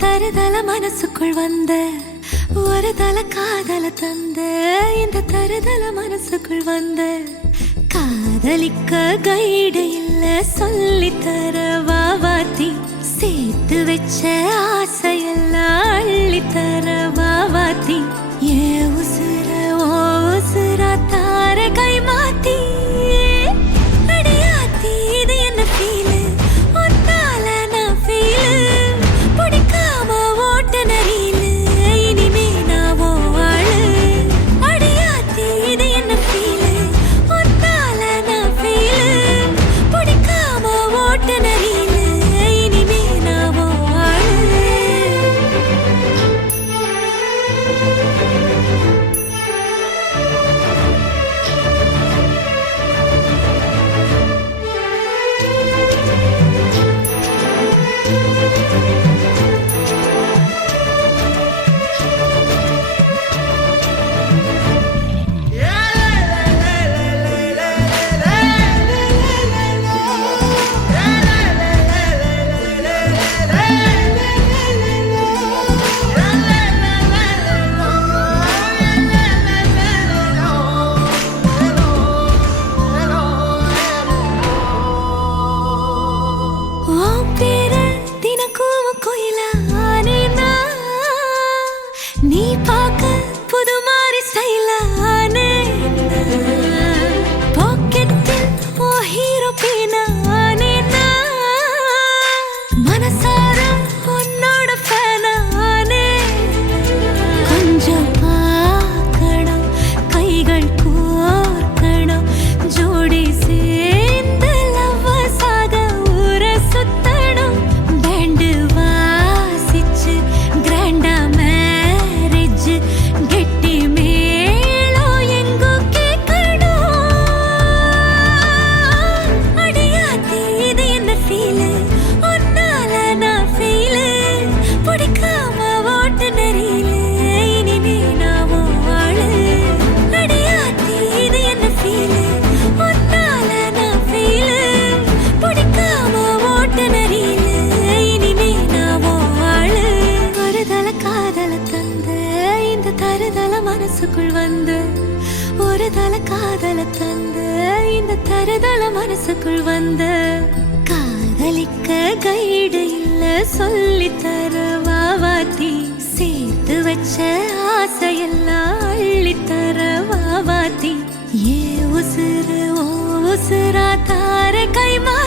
தருதல மனசுக்குள் வந்த ஒரு தல காதல தந்த இந்த தருதல மனசுக்குள் வந்த காதலிக்க கைடு இல்ல சொல்லித்தர வாவாத்தி சேர்த்து வச்ச ஆசையெல்லாம் அள்ளித்தர வாவாத்தி ஏ உசுர ஓ உசுரா தார கை மாத்தி அடியாத்தி இது என்ன ஃபீலு ஒன்னால நான் ஃபீலு பிடிக்காம ஓட்ட நரீலு இனிமே நான் ஓ ஆளு அடியாத்தி இது என்ன ஃபீலு ஒன்னால நான் ஃபீலு பிடிக்காம ஓட்ட நரீலு இனிமே நான் ஓ ஆளு நீ பார்க்க புது மாதிரி ஸ்டைலானே பாக்கெட்டில் ஓ ஹீரோ பீனானே மனசார உன்னோட ஃபேனானே கொஞ்சம் பார்க்கணும் கைகள் கோர்க்கணும் ஜோடி சேர்ந்து லவ்வர்ஸாக ஊரை சுத்தணும் பேண்டு வாசிச்சு கிராண்டா கெட்டி மேளம் எங்கோ கேட்கணும் அடியாத்தி இது என்ன ஃபீலு ஒன்னால நான் ஃபீலு பிடிக்காம ஓட்டு நெறியில இனிமே நான் ஆளு அடியாத்தி இது என்ன ஃபீலு ஒன்னால நான் ஃபீலு பிடிக்காம ஓட்டு நெறியில இனிமே நான் ஆளு ஒரு தல காதல தந்த இந்த தருதல மனசுக்குள் வந்து ஒரு தல காதல தந்த இந்த தருதல மனசுக்குள் வந்து காதலிக்க கைடு இல்ல சொல்லித்தர வாவாத்தி சேர்த்து வச்ச ஆசையெல்லாம் அள்ளித்தர வாவாத்தி ஏ உசுறு ஓ உசுரா தார கைமா